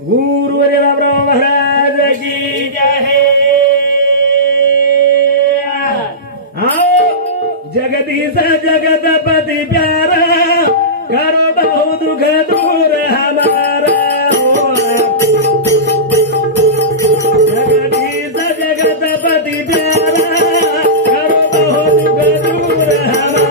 गुरुवर्य बाबराव महाराज की जय। आओ जगदीश जगतपति प्यारा, करो बहु दुख दूर हमारा। जगदीश जगतपति प्यारा, करो बहु दुख दूर हमारा।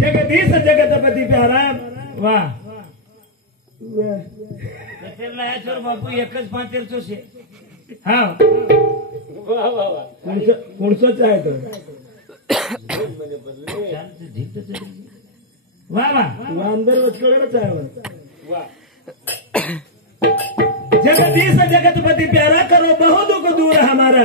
जगदीश जगतपति प्यारा। वाह बापू एकच पातेरचो शे। हा कोणचोच आहे तो। वा वा वांदर वचकडच आहे। जगदीश जगतपति प्यारा, करो बहु दुख दूर हमारा।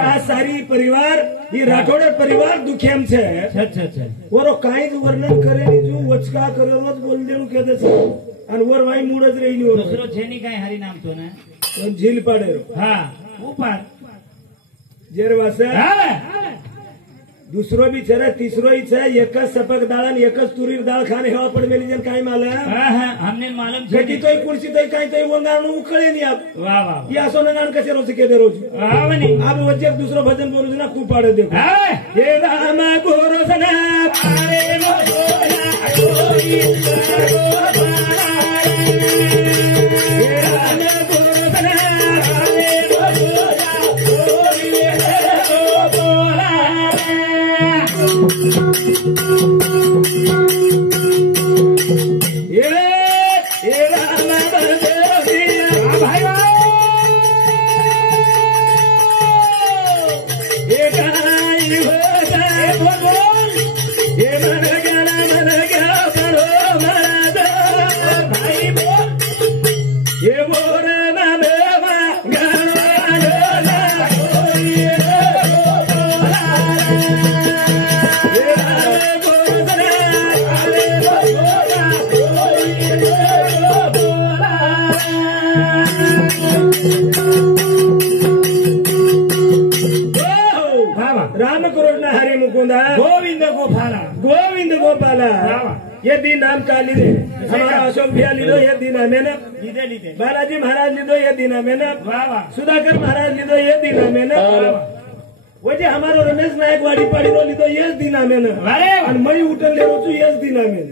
आ सारी परिवार ये राठोड़ परिवार दुखियम छे। अच्छा वरो काई वर्णन करे नी जो वचका करे रोज बोल देणु केदे छे अन वर वाई मूडज रहीनी ओरो दुसरो छेनी काय हरी नाम तो ना कोण झील पाडेरो। हा उपार जेरवासा दुसरो भी छे, तीसरो ही छे। एकच सपक दाळ आणि एकच तुरीर दाळ खाने हेवा पडवेली जन काय मालम। हमने मालूम छे की तोय कुर्सी तोय काय तोय वंगाण उकळे नी आप। वाह वाह या सोना गाण कसे रोज के दे रोज। हां वनी आप वच्चे दूसरो भजन बोलू ना खूप पाडे दे। हे राम गुरु सना अरे मोया रामकृष्ण हरि मुकुंदा गोविंद गोपाला गोविंद गोपाला। ये दिन नाम का लीधे हमारा अशोक भैया लीधो ये दिन हमें न लीधे बालाजी महाराज लीधो ये दिन हमें न सुधाकर महाराज लीधो ये दिन हमें न वजे हमारो रमेश नायक वाड़ी पड़ी रो लीधो ये दिन हमें न अरे मई उठन ले रोचू ये दिन हमें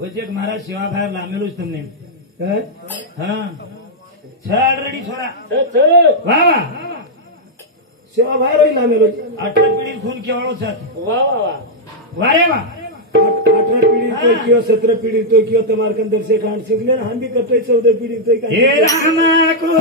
वजे महाराज सेवा भाई लामेलू तुमने। हां ऑलरेडी छोरा वाह वाह सेवा भाई रोई लामेलो। 18 पीढ़ी खून के वालों साथ। वाह वाह वाह वारे वाह 18 पीढ़ी तो क्यों 17 पीढ़ी तो क्यों तुम्हारे अंदर से कांड सीख ले हम भी करते 14 पीढ़ी तो का। हे रामा कुल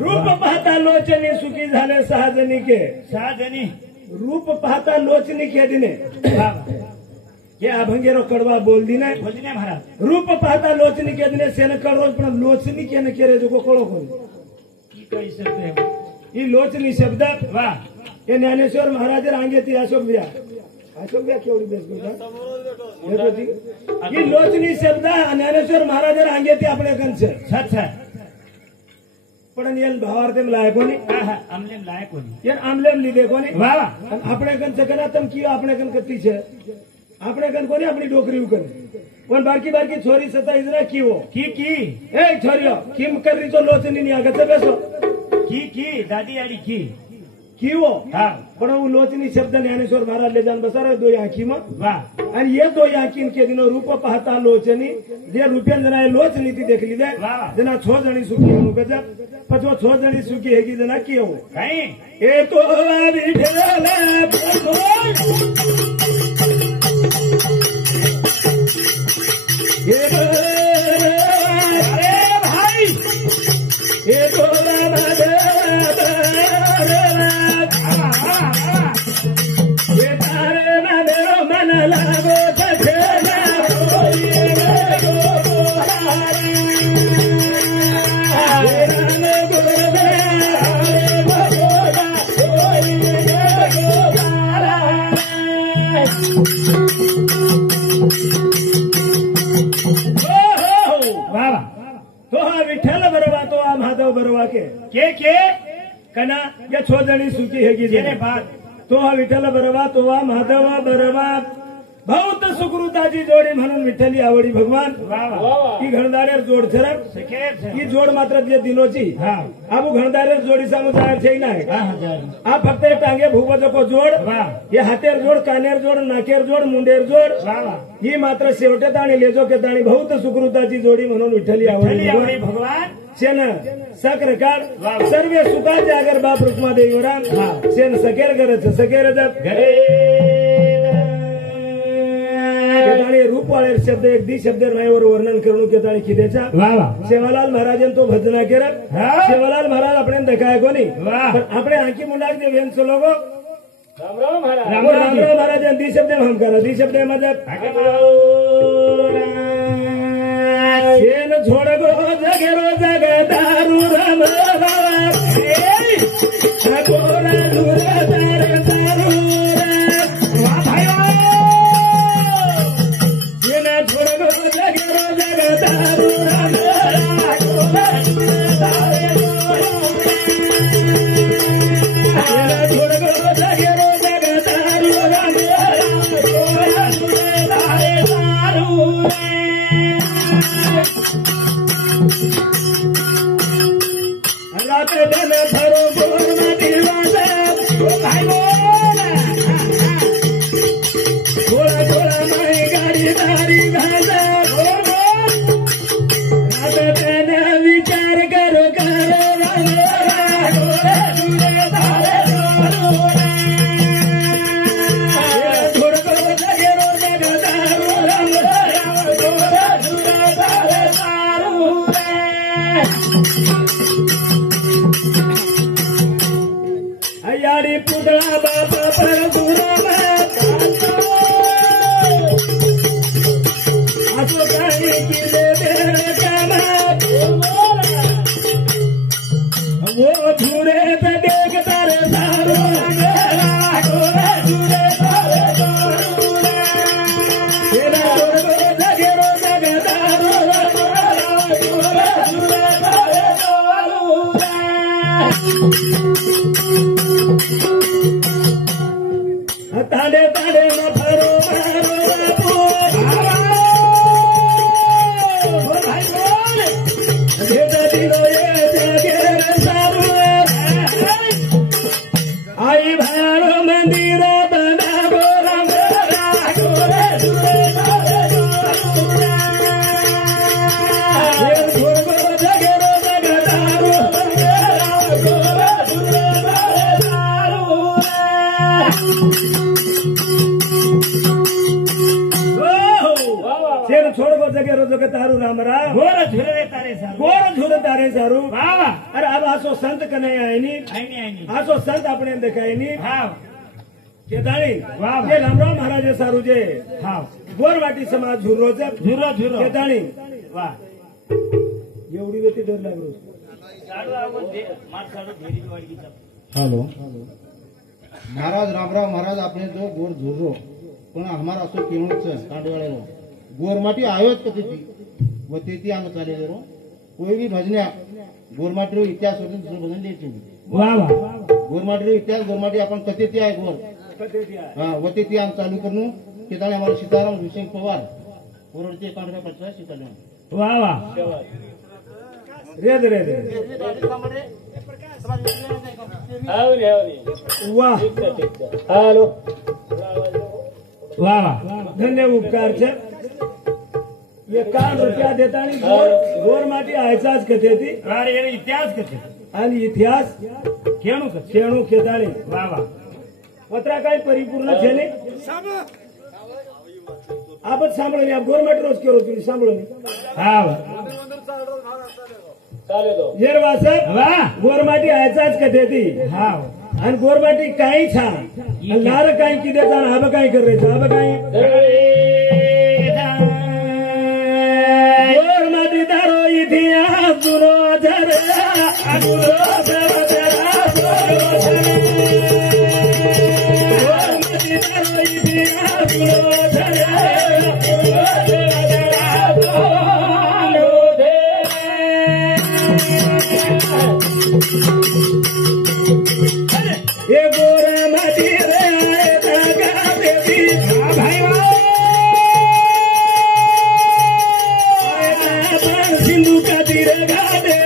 रूप पाहता लोचनी सुखी झाले सहाजनी के। सहाजनी रूप पाहता लोचनी के दिने ये अभंगेरो कड़वा बोल दिने महाराज। रूप पाहता लोचनी के दिने सेन कड़ो पण लोचनी के न केरे जो कोळो कोण की कही सकते हैं ये लोचनी शब्द। वाह ये ज्ञानेश्वर महाराज रांगे ती अशोक भैया केवढी बेस ही लोचनी शब्द ज्ञानेश्वर महाराज रांगे ती आपल्या कंच। अच्छा पण येल भावार्थेम लायक कोणी आमलेम लायक कोणी यार आमलेम લીધે કોને વાહ આપણે કન સકના તમ કીઓ આપણે કન કતી છે આપણે કન કોને આપણી ડોકરી ઉકન પણ બાકી બાકી છોરી સતા ઇજરા કીઓ की એ છોરીઓ કિમ કરી તો લોચની ની આગળ બેસો की दादी आड़ी की કીઓ हाँ પણ હું લોચની શબ્દ જ્ઞાનેશ્વર મહારાજ ले जान बसारो दो आंखीમાં वाह आणि ये दो आंखीन के दिनो रूप पाहता लोचनी जे रुपयान जना लोच नीति देख ली दे वाह जना 6 जणी सुखी हनु गजब पछो 6 जणी सुखी हेगी जना कियो कहीं ए तो बिठला बोल ये अरे भाई ये तो ये तारे ना मेरो मन लागो छछना होइए गो हारे राम गोदे गोदा होइए गो हारा वाह तो हा विठ्ठल बरोबा तो आ माधव बरोबा के कना या 6 जणी सुखी हेगी जेने बाद तो हा विठ्ठल बरोबा तो हा माधव बरोबा बहुत सुकृताची जोडी म्हणून विठ्ठली आवडी भगवान वाह ही घणदारेर जोड छरक सकेत ही जोड मात्र जे दिनोची हाँ आबू घणदारेर जोडी सामो जायर છે नाही हाँ आ फक्त टांगे भूपजको जोड वाह हे हातेर जोड कानेर जोड नाकेर जोड मुंडेर जोड वाह ही मात्र शेवटे ताणी लेजो के ताणी बहुत सुकृताची जोडी म्हणून विठ्ठली आवडी आवड़ी भगवान शेन सक्र काळ वाह. सर्वे सुखाचे अगर बाप रुक्मा देवराम हाँ. शेन सकेर गरज सकेर जप घरे केताणी रूप वाले शब्द एक दी शब्द नाहीवर वर्णन करून केताणी किदेचा वाह सेवालाल महाराजन तो भजना केरक हाँ. सेवालाल महाराज આપણે દેખાય કોની वाह. પણ આપણે આંખી મુંડાક દે વેન સો लोगो राम राम महाराज राम राम महाराज दी शब्द हम करा दी शब्द मदद शेन छोड़ गो जगेरो जगदारू राम गोरा दूरा तार तारू वाह भाइयो शेन छोड़ गो जगेरो जगदारू राम गोरा दूरा तार छोड़ गो जगेरो जगदारू राम गोरा दूरा तारू रात दिन भरो गोर में दीवाना भाई थोड़ा थोड़ा माई गाड़ी दारी भाजा रात दिन विचार करो करो राम यारी पुतळा बापा पर गुराबा असो काही किले बेर कामा वो धुरे पे देख तारे सारो धुरे तारे तेरा गोरो जगेरो जगदारो धुरे तारे ताडे ताडे न भरो मारो भाई बोल भेदा दिलो ये जगेर सारू आई भारो मंदिर बनावो राम गोरे दुरे गोरो जगेरो जगदारो गोरे दुरे शेर छोड़ गो जगे रोजो के तारू राम राम गोर झुरे तारे सारू गोर झुर तारे सारू वाह अरे अब आसो संत कने आईनी आईनी आसो संत अपने देखायनी हाँ केताणी वाह. ये रामराव महाराज सारू जे हाँ गोरवाटी समाज झुरो झुरो झुरो केताणी वाह एवढी व्यक्ती डर लागलो सारू आवो दे मार सारू धेरी वाडी हेलो महाराज रामराव महाराज आपने तो गोर झुर्रो पण हमारा असो केवळ कांडवाळेलो गोर माटी आयोच कती व तेती आम चालेलो કોઈ બી ભજન્યા ગોરમાટીનો ઇતિહાસ હોય તો દુસરું ભજન લેતું વાહ વાહ ગોરમાટીનો ઇતિહાસ ગોરમાટી आपण कथे ते आहे गोर हा वते ते आम चालू करणं के ताणे आम्हाला सीताराम विसिंग पवार कोरडचे 150 सीताराम વાહ વાહ રેદ રેદ वाह હાલો વાહ વાહ धन्य उपकार છે ये कान रुपया देता नाही गोर माटी आयचाच कथे ती અરે એને ઇતિહાસ કથે आणि इतिहास કેણું કથે शेणू खेताणी વાહ વાહ पत्रा काही परिपूर्ण છે ને आपण सांभाळून या गोर माटी रोज केलो तुम्ही सांभाळून હા વાહ येर वासक વાહ गोर माटी आयचाच कथे ती હા आणि गोर माटी काही छा आणि लार काही किती जाण आब काही करायचं आब काही गोर माटी दारो इतिहास जुनो झरे अगुरो झरा गोर माटी दारो इतिहास जुनो झरे ये गोरा माटी रे आए धागा बेबी भाई सिंधु का तीर गादे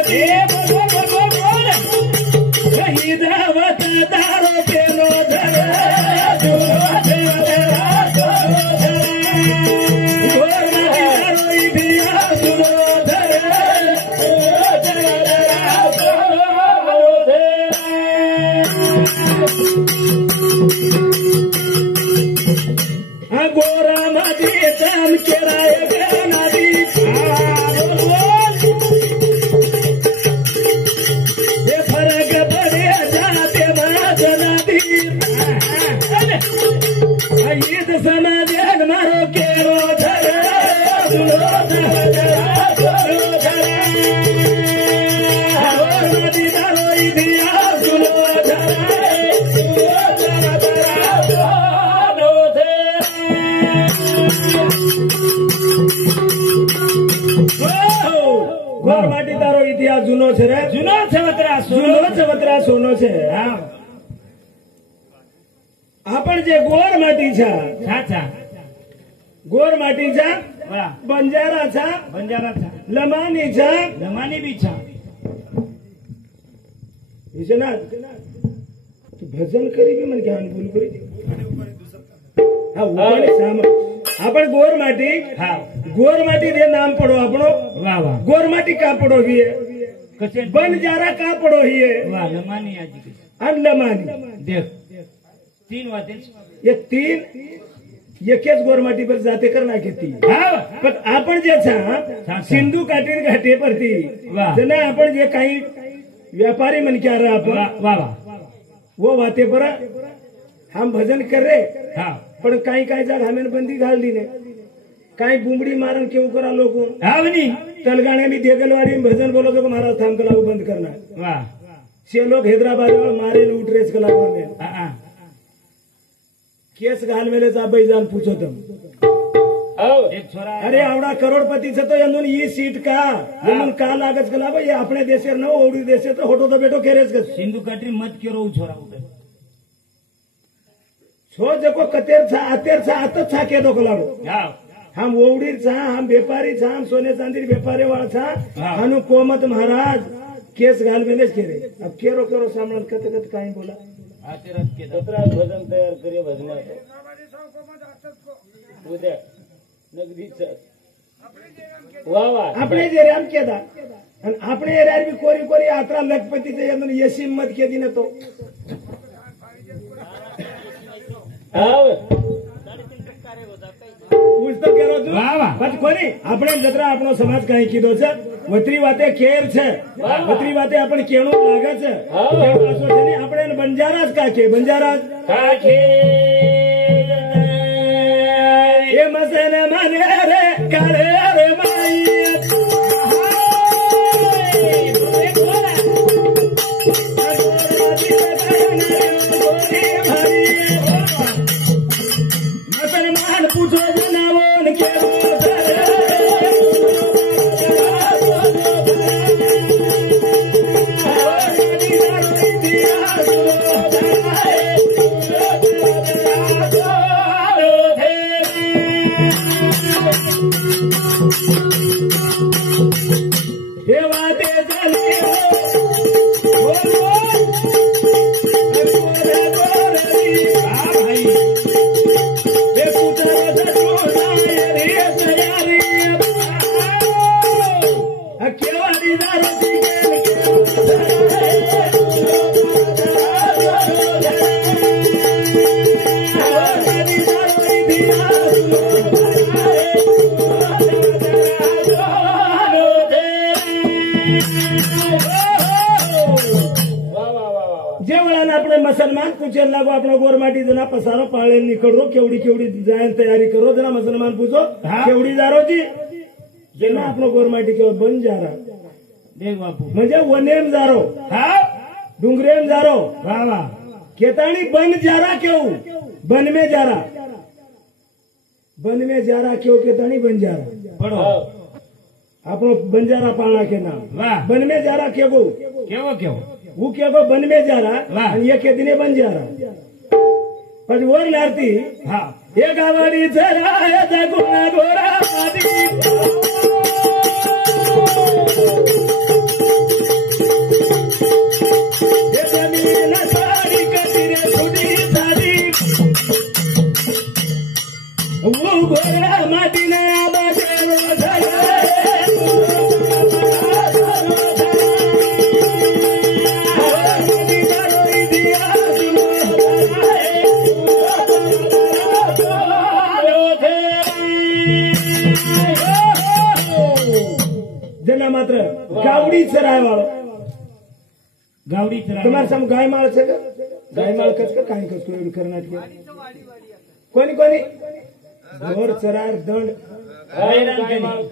कहीं दावत दारो के नो धरे गोर माटी दारो इतिहास नो धरे गोरा माटी दाम केराय नादी ये फरक बड़े जाते नादी ईद समाज मारो केरो धरे माटी दारो इतिहास सुनो गोर माटी तारो इतिहास जूनो છે રે જૂનો છે વતરા જૂનો છે વતરા સોનો છે હા आपण जे गोर माटी छा છાછા गोर माटी छा વાહ बंजारा छा બંજારા છા लमानी छा જમાની બી છા विश्वनाथ तू भजन करी बी मन ज्ञान बोल करी हा उपाय साम आपण गोर माटी હા गोर माटी दे नाम पडो આપણો વાહ વાહ गोर माटी का पडो हिये કચે बंजारा का पडो हिये વાહ લમાની આજી કઈ आणि लमानी देख तीन वाते ये तीन एकेच गोरमाटी पर जाते कर ना घेती હા पण आपण जे छा सिंधू काठीर घाटे परती वाह. जना आपण जे काही व्यापारी मन क्या रहा आपण વાહ વાહ વાહ वो वाते पर हम भजन कर रहे હા पण काही काही जाग हमें बंदी घाल दी ने काही बुमड़ी मारन क्यों करा लोगो હા બની तलगाने में देगलवाड़ी में भजन बोलो तो महाराज थाम कलाऊ बंद करना વાહ से लोग हैदराबाद वाले मारे लूट रेस कलाऊ में હા હા केस घाल मेले जाबई जान पूछो तुम एक छोरा अरे आवडा करोडपतीचं तो यांदून ही सीट का म्हणून का लागच कला ये अपने देशेर न ओडी देशे तो होटो तो बेटो केरेस का सिंधु काटरी मत केरो छोरा उधर छो देखो कतेर छा अतेर छा आता छा के दो कलाडो हाँ हम ओवडीर छा हम व्यापारी छा हम सोने चांदी व्यापारी वाला छा हाँ. हनु कोमत महाराज केस घाल मेलेच केरे अब केरो केरो सामण कत कत काही बोला आते रात के दत्रा भजन तयार करियो भजना उद्या नगदीच वाह वाह આપણે જે રામ કેદા અને આપણે એ રાર બી કોરી કોરી આતરા લખપતિ છે એનું યસીમ મત કેદી ને તો हाँ પૂછ તો કેરો છું વાહ વાહ પછી કોની આપણે જતરા આપણો સમાજ કઈ કીધો છે વતરી વાતે કેર છે વતરી વાતે આપણે કેણું લાગે છે કેવું પાછો છે ને આપણે એને બંજારા જ કાકે બંજારા જ काके એ મસેને માને રે કાળે રે માઈ मुसलमान पूछो जनावो ने केरो हे पुत्राचा जोडा रे तयारी केवाडी दारूची जेवणाला આપણે મુસલમાન પૂછે લાગો આપણો ગોરમાટી જના પસારો પાળે નીકળો કેવડી કેવડી જાય તૈયારી કરો જના મુસલમાન પૂછો કેવડી જારોજી જેના આપણો ગોરમાટી કેવો બંજારા देख बापू म्हणजे वनेम जारो हा डुंगरेम जारो वाह वाह केताणी बन जारा केवू बन में जारा केव केताणी बन जारा पढ़ो આપણો બંજારા પાણા કે નામ वाह बन में जारा केवो केवो केवो वो केवो बन में जारा वाह. आणि ये केदिने बन जारा પછી वर લારતી हाँ એ ગાવાડી જરાય જગુના ગોરા માદી એ જમીન સારી કતીરે સુડી સારી वो गोरा मादीने बाजे जना मात्र गावडी चराय वाळो गावडी चरा तुम्हारे सामने गाय माळ छे का गाय माळ कच का काय कच कोई कर्नाटक कोणी कोणी ढोर चरार दंड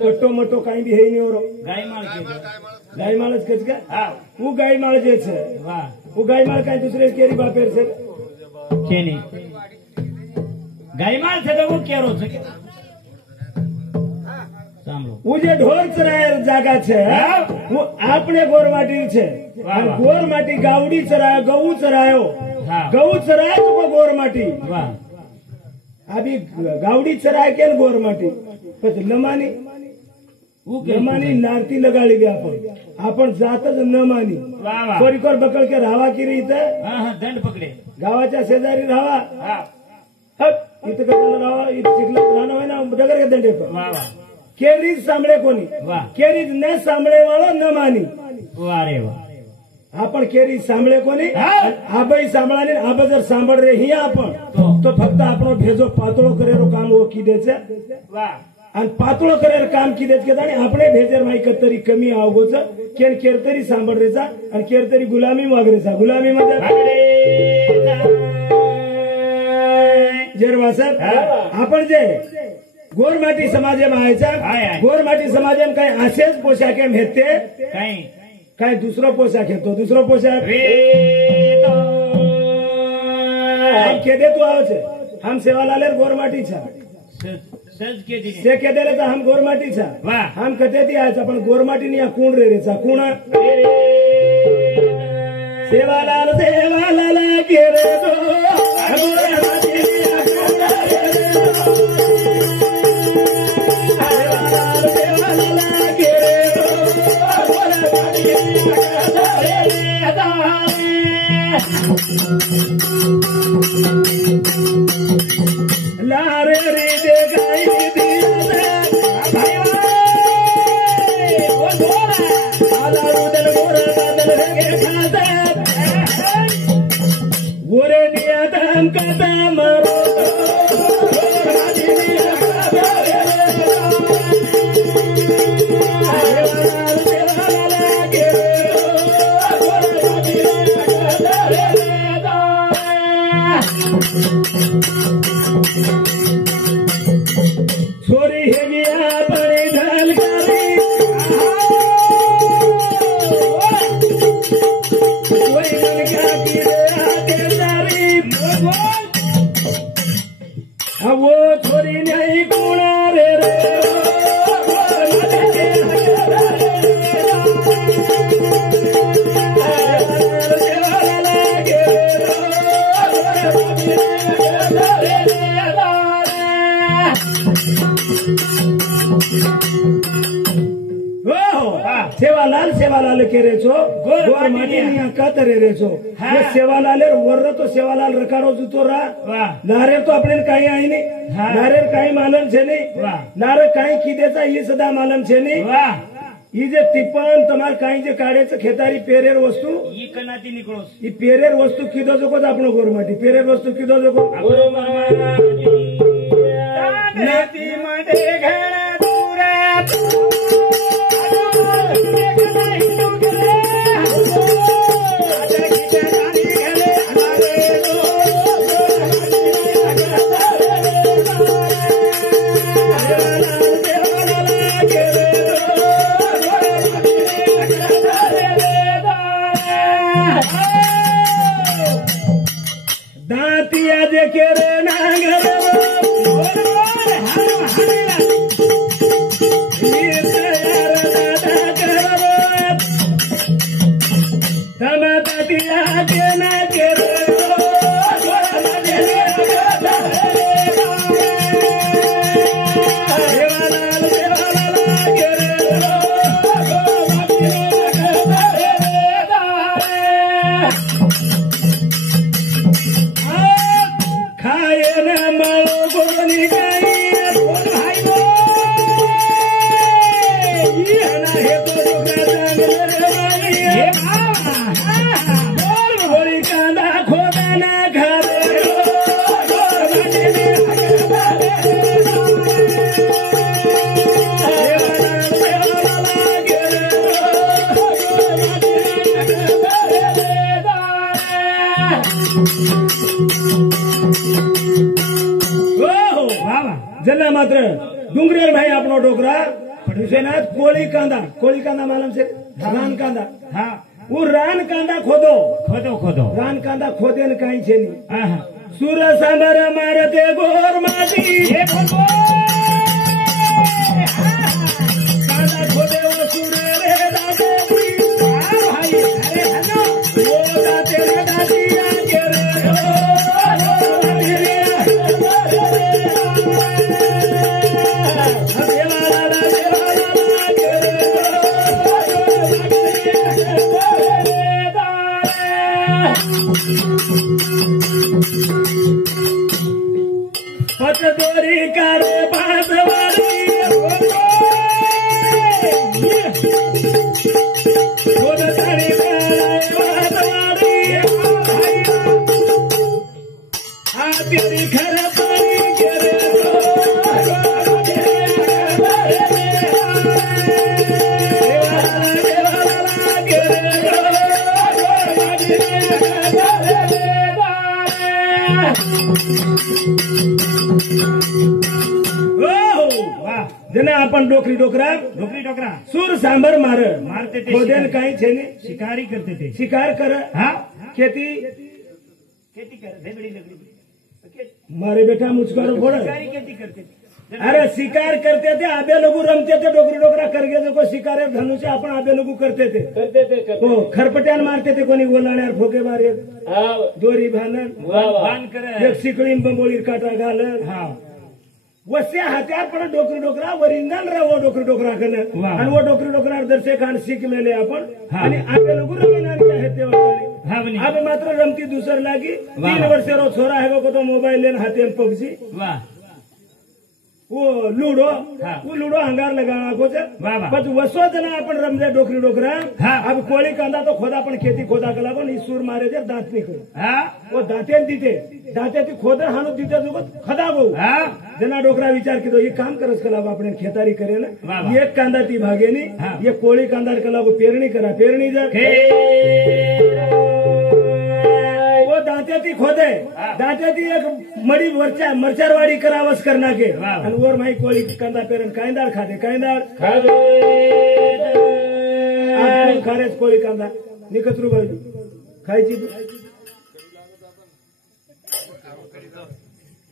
कट्टो मट्टो काही बी है नहीं ओरो गाय माल के गाय माळच कच का हाँ वो गाय माळ जे छे वाह वो गाय माळ काही दुसरे केरी बापेर छे केनी गाय माल से तो वो केरो छे સાંભળો वो जे ढोर चरायर जागा छे वो आपने गोरमाटी छे वाह, वाह. गोरमाटी गावडी चरायो गऊ चरायो हाँ. गऊ चरायो तो गोरमाटी वाह अभी गावडी चराय के गोरमाटी પછી નમાની वो के નમાની નારતી લગાડી દે आपण जातच नमानी वाह वाह कोरीकोर बकल के रावा की रीत हाँ हाँ दंड पकड़े गावाच्या शेजारी रावा हाँ हप इथं कशाला रावा इथं चिखलात राहणं होय ना दगड के दंड येतो वाह वाह केरीज सांभळे कोणी वाह केरीज न सांभळे वाळो न मानी वाह रे वाह आपण केरी सांभळे कोणी हा. आबाई सांभळाने आब जर सांभळ रे ही आपण तो फक्त આપણો ભેજો પાતળો કરેલો કામ ઓકી દે છે वाह आणि पातळो करेल काम की देत के आणि આપણે ભેજર माई कतरी कमी आवगोच केन केरतरी सांभळ रेचा आणि केरतरी गुलामी वागरेचा गुलामी मध्ये जेरवा सर आपण जे गोरमाटी समाजेમાં आयचा हाय, हाय. गोरमाटी समाजेમાં काही असेच पोशाख एम हेते कहीं काही दुसरो पोशाख येतो दुसरो पोशाख हम केदे तू आवे छे हम सेवालाले गोरमाटी छा सज के दिन से केदे रे हम गोरमाटी छा वाह. हम कते ती आयचा पण गोरमाटी नि कोण रे रेचा कोण सेवालाल सेवालाला के रे गो गोरमाटी नि कोण रे सेवालाल सेवालाला के रे गो गोरमाटी नि लारे रे दे गाई दिया भाई ओ गोरा आला उदल गोरा बादल रे खादा गोरे दिया दम का मारो राजी दिया खादा देवाला लागे गोरा राजी दिया खादा रे छोरी है गया बड़ी ढल करी कोई मन क्या की आते सारी वो छोरी नहीं कुड़ा रे रे सेवालाल के रेचो गोर माटी निया कातरे रेचो हाँ। ये सेवालाल वर्र तो सेवालाल रकाडो जुतो रा वाह नारे तो आपल्याला काही आहे नाही हाँ। नारे काही मालम छे नहीं वाह नारे काही किदेचा ही सदा मालम छे नहीं वाह ही जे टिप्पण तुम्हाला काही जे काढायचं खेतारी पेरेर वस्तू ई कनाती निकळोस ही पेरेर वस्तू किदो जोकोच आपण गोरमाटी पेरेर वस्तू किदो जोको नदी मध्ये घड दुरात दातिया जे केरे नागर जना मात्र डुंगरेर भाई अपनो डोकरा विश्वनाथ कोळी कांदा मालूम से रान कांदा हाँ वो रान कांदा खोदो खोदो रान कांदा खोदे न काही छे नहीं हाँ सूर सांबर मारते गोर माटी कांदा खोदे वो सूर रे दाते भाई अरे हनो वो दाते रे दातिया के रे पतदोरी कारे बांसवारी गोदतारी बांसवारी आ तेरी घर पारी करे जना आपण डोकरी डोकरा सूर सांबर मारते ते खोदेन शिकार. काही छे नहीं शिकारी करते थे शिकार कर हाँ खेती खेती कर भेगड़ी लगड़ी मारे बेटा मुझकारो बोल शिकारी खेती करते थे अरे शिकार करते थे आबे लोग रमते थे डोकरी डोकरा करके देखो शिकार धनुष्य आपण आबे लोग करते थे हो खरपट्यान मारते थे कोणी गोलाण्यावर फोके मारे दोरी भानन बांध कर एक सिकळी बंबोळी काटा घालन हाँ वस्या हात्यार पण डोकरी डोकरा वरिंदान रा वो डोकरी डोकरा कन वाह. आणि वो डोकरी डोकरा दर्शे खान सीख मेले आपण हा. आणि आबे लोग रमिनान के हेते वाले हाँ बनी आबे मात्र रमती दूसर लागी वाह. 3 वर्ष रो छोरा है को तो मोबाइल लेन हाथे में पबजी वाह वो लूडो हाँ. वो लूडो हंगार लगाना को वाह, वाह. પછી વસો જણા આપણ રમજે ડોકરી ડોકરા હા. अब कोळी कांदा तो खोदा पण खेती खोदा कला पण ईश्वर मारे जे दांत निकळ हाँ वो दांतेन दिते दांतेती खोदर हाणू दिते जो खदा गो हाँ जना डोकरा विचार किदो ये काम करस कला आपण खेतारी करे वाह, ना वाह. एक कांदा ती भागेनी हाँ. ये कोळी कांदा कला को पेरणी करा पेरणी जर वो दांतेती खोदे हाँ. दांतेती एक मडी वरच्या मरचारवाडी करावस करना के वाह. आणि वर माई कोळी कांदा पेरन कांदार खाते कांदार खारेच कोळी कांदा निकतरू गळी खायची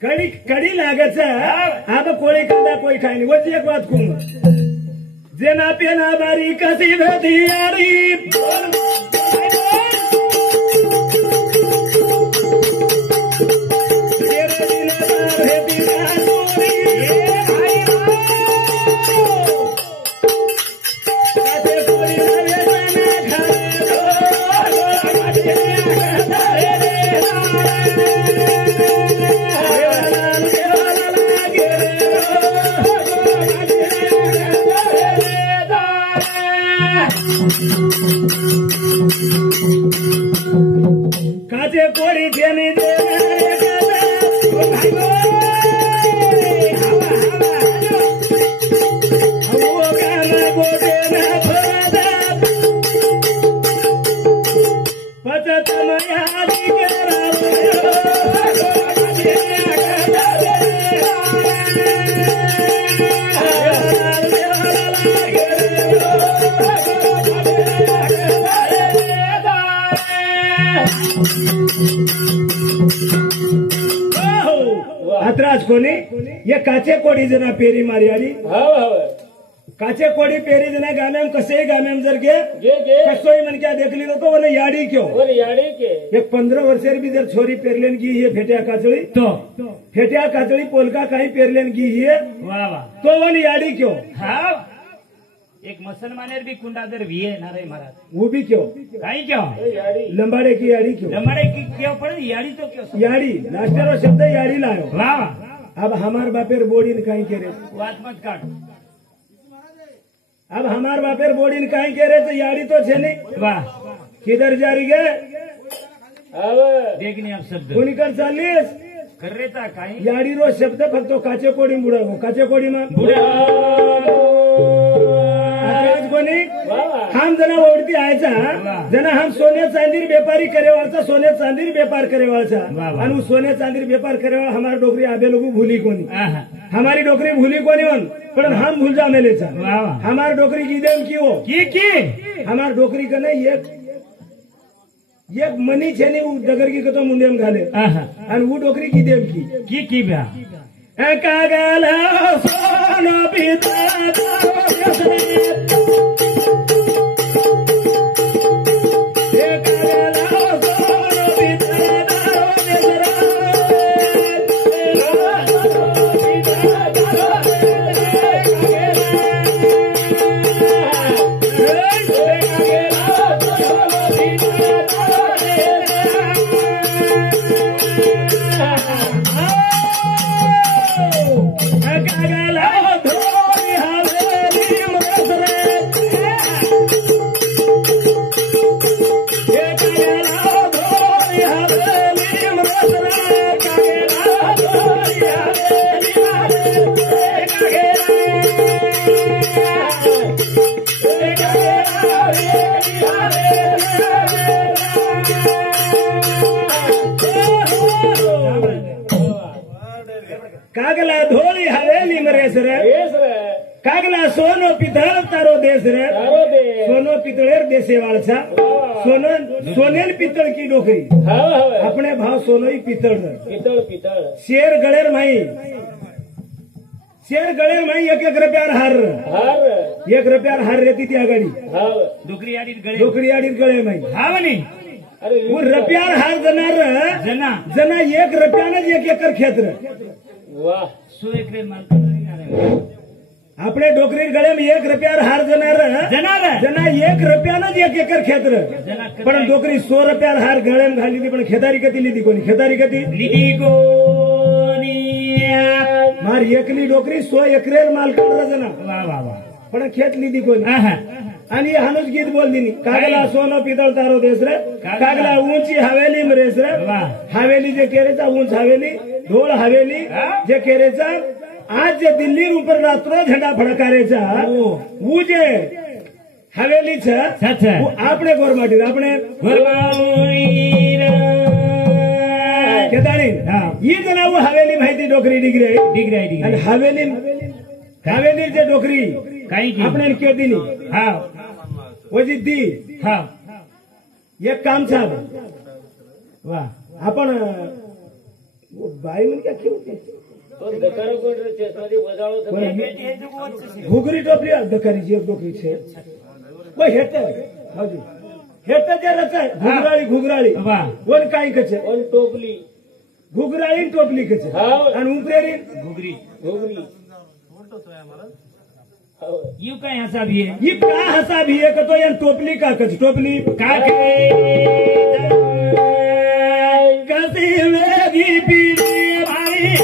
कडी कडी लागच अब कोळी कांदा कोई खाय नाही वरची एक बात कुम जेना पेना बारी कसी भेटी यारी तेरे दिल भेटी काटोरी भाई काते कोळी आत्राज कोणी ये काचे कोडी जना पेरी मारी आली काचे कोडी पेरी जना गामेम कसे गामेम जर गे कसोई मन क्या देखली तो बोले याडी क्यों एक 15 वर्षेर भी जर छोरी पेरलेन की ही फेट्या काचळी तो फेट्या काचळी पोलका काही पेरलेन की ही वाह वाह तो बोले याडी क्यों हाँ एक मुसलमानेर भी कुंडा दर विये नारे महाराज वो भी क्यों काई क्यों लंबाड़े की याडी क्यों लंबाड़े की क्यों पड़े याड़ी तो क्यों याडी लास्टेरो शब्द याडी लायो वाह अब हमार बापेर बोडीन काई करे बात मत काट अब हमार बापेर बोडीन काई करे तो याडी तो छे नहीं वाह किधर जा रही है देखने आप शब्द कोणीकडे चाललीस कर रेता काई याडी रो शब्द फक्त काचे कोडी बुडावो काचे कोडी मा आज कोणी हम जना ओढती आयचा जना हम सोने चांदीर व्यापारी करेवाळचा सोने चांदीर व्यापार करेवाळचा आणि उ सोने चांदीर व्यापार करेवाळ हमार डोकरी आबे लोग भूली कोणी हमारी डोकरी भूली कोनी वन पण हम भूल जा मेलेचा हमार डोकरी की देम की हो की हमार डोकरी का नहीं एक मनी छे ने उ डगर की कतो मुंडेम घाले आणि उ डोकरी की देम की ब्या कागला सोनो पिता कागला धोळी हवेली मरेस रे कागला सोनो पितळ तारो देश रे सोनो पितळेर देशे वाळसा सोनेल पितळ की डोकरी अपने भाव सोनोई पितळ शेर गळेर माई एक रुपयार हार 1 रुपयार हार रेती ती आगाडी डोकरी आडीत गळे माई हावनी वो रुपयार हार जना 1 रुपयानं 1 एकर क्षेत्र वाह 100 एकरे माल अपने डोकरी गळे में 1 रुपयार हार जना 1 रुपयानं 1 एकर क्षेत्र पण डोकरी 100 रुपयार हार गळे में घाली पण खेदारी कती लिदी कोणी मार एकली डोकरी 100 एकरेर माल काढला जना वाह वाह वाह पण खेत लिदी कोणी आणि हानुस गीत बोल दिनी कागला सोनो पितळ तारो देश रे कागला ऊंची हवेली मरेस रे हवेली जे केरेचा ऊंच हवेली ढोल हवेली जे केरेचा आज जे दिल्ली ऊपर रात्रो झंडा फडकारेचा वो जे हवेली छ वो आपने गोरमाटी आपने केदाणी ही जना वो हवेली माहिती डोकरी डिग्री आणि हवेली जे डोकरी काही आपण क्यों दिनी वजी दी एक काम साहब वाह आपण बाई म्हण क्या क्यों घुगरी टोपली दकारी जी डोकरी छे वो हेट जे रच घुगराळी वन काही कचे टोपली घुगराळी टोपली कचे आणि उपरेरी घुगरी यू काय हसा भी है ये का हसा भी है तो यार टोपली का कच टोपली का कसी वेगी पीड़ी भाई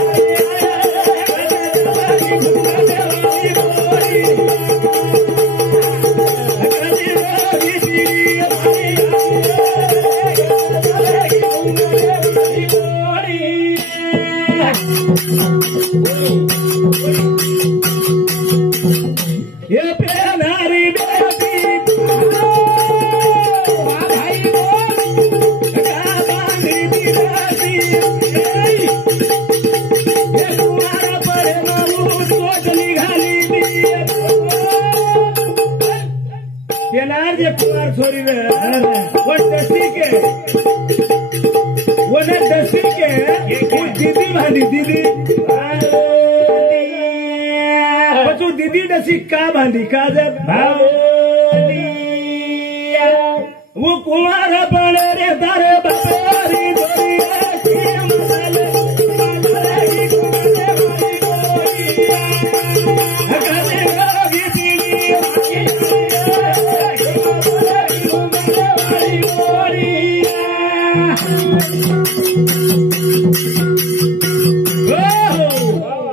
ये प्यारी बेटी भाई तुम्हारा बड़े मामू सोच निघाली जे कुमार छोरी वे वो दसी के दीदी भांडी दीदी पचू दीदी दसी का भांडी का जब वो कुमार बड़े रे तारे बारी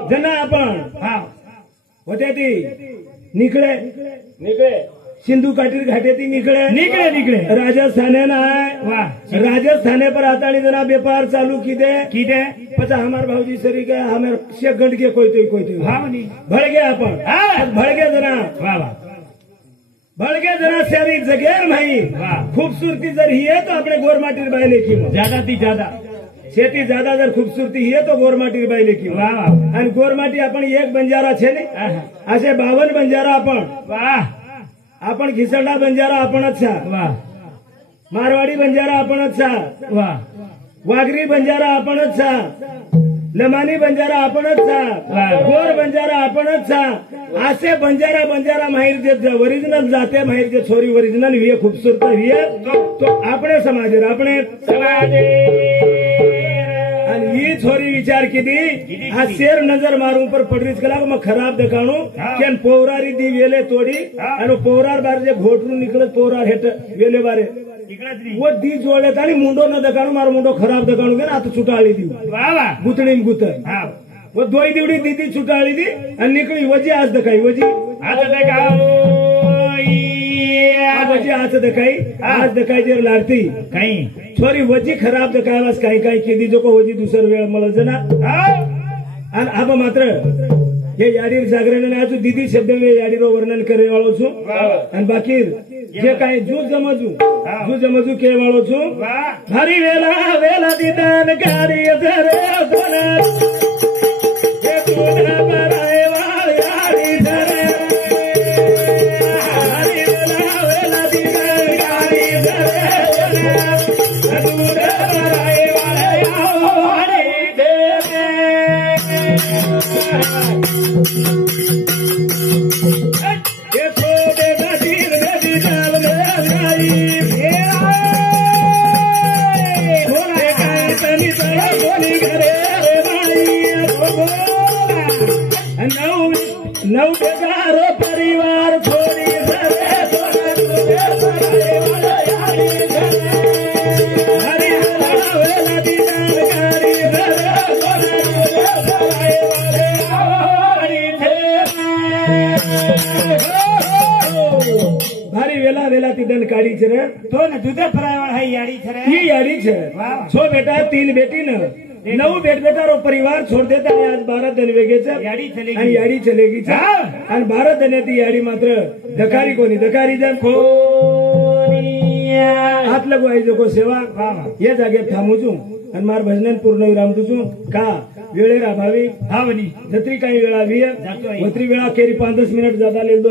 जना आपण होते ती निकळे सिंधू काठीर घाटे ती निकळे राजस्थाने ना राजस्थाने पर आतानी जना व्यापार चालू कीदे पचा हमार भाऊजी सरी के हमार से गंड के कोई भड़गे आपण भड़गे जना भड़गे जना शहरी जगेर भाई खूबसूरती जर ही है तो अपने गोरमाटीर बायले की ज्यादा ती ज्यादा शेती ज्यादा जर खूबसूरती है तो गोरमाटी बायले की आणि गोरमाटी आपण एक बंजारा छे ने असे 52 बंजारा आपण घिसडा बंजारा आपणच छा मारवाडी बंजारा आपणच छा वाघरी बंजारा आपणच छा लमानी बंजारा आपणच छा गोर बंजारा आपणच छा असे बंजारा माहिर जे ओरिजिनल जाते माहिर जे छोरी ओरिजिनल हुए खूबसूरत हुए तो अपने समाज ये छोरी विचार की आ शेर नजर मारू पर पडरीच कला मग खराब देखाणू केन पोवरारी दी वेले तोडी आणि पोवरार बार जे घोटरू निकलत पोवरार हेट वेले बारे वो दी जोड़े तानी मुंडो न देखाणू मारो मुंडो खराब देखाणू के आता छुटाळी दी गुतणी गुतर वो दोई दिवडी दीदी छुटाळी दी आणि निकळी वजी आज देखाई वजी आज देखाई जर लाडती काही छोरी वजी खराब देखायलास काही केली जो को वजी दुसर वेळ મળે છે ना અને આબ માત્ર ये याडीर जागरण आज दीदी शब्द में याडीरो वर्णन करे वाळो छु અને बाकी जे काही जू जमजू के वाळो छु हरी वेला दीदान गाडी जरे दोना हे तोना बराय वाळ याडी जरे नौ बेगारो परिवार छोड़ी भारी वेला तिदन काढ़ी छे तो ने दूधे फरावा है याड़ी छे ये याड़ी छे 6 बेटा 3 बेटी न 9 बेटा रो परिवार छोड़ देता है आज 12 दिन वेगे छे याड़ी चलेगी छे आणि 12 दिन ती याड़ी मात्र धकारी कोनी धकारी जन हाथ लगवाई जो को सेवा ये जागे थामू छू आणि मार भजन पूर्ण विराम छू का वेळेर अभावी हावनी जत्री काही वेळा विय वत्री वेळा केरी 5-10 मिनिट ज्यादा ले दो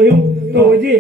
तो वजी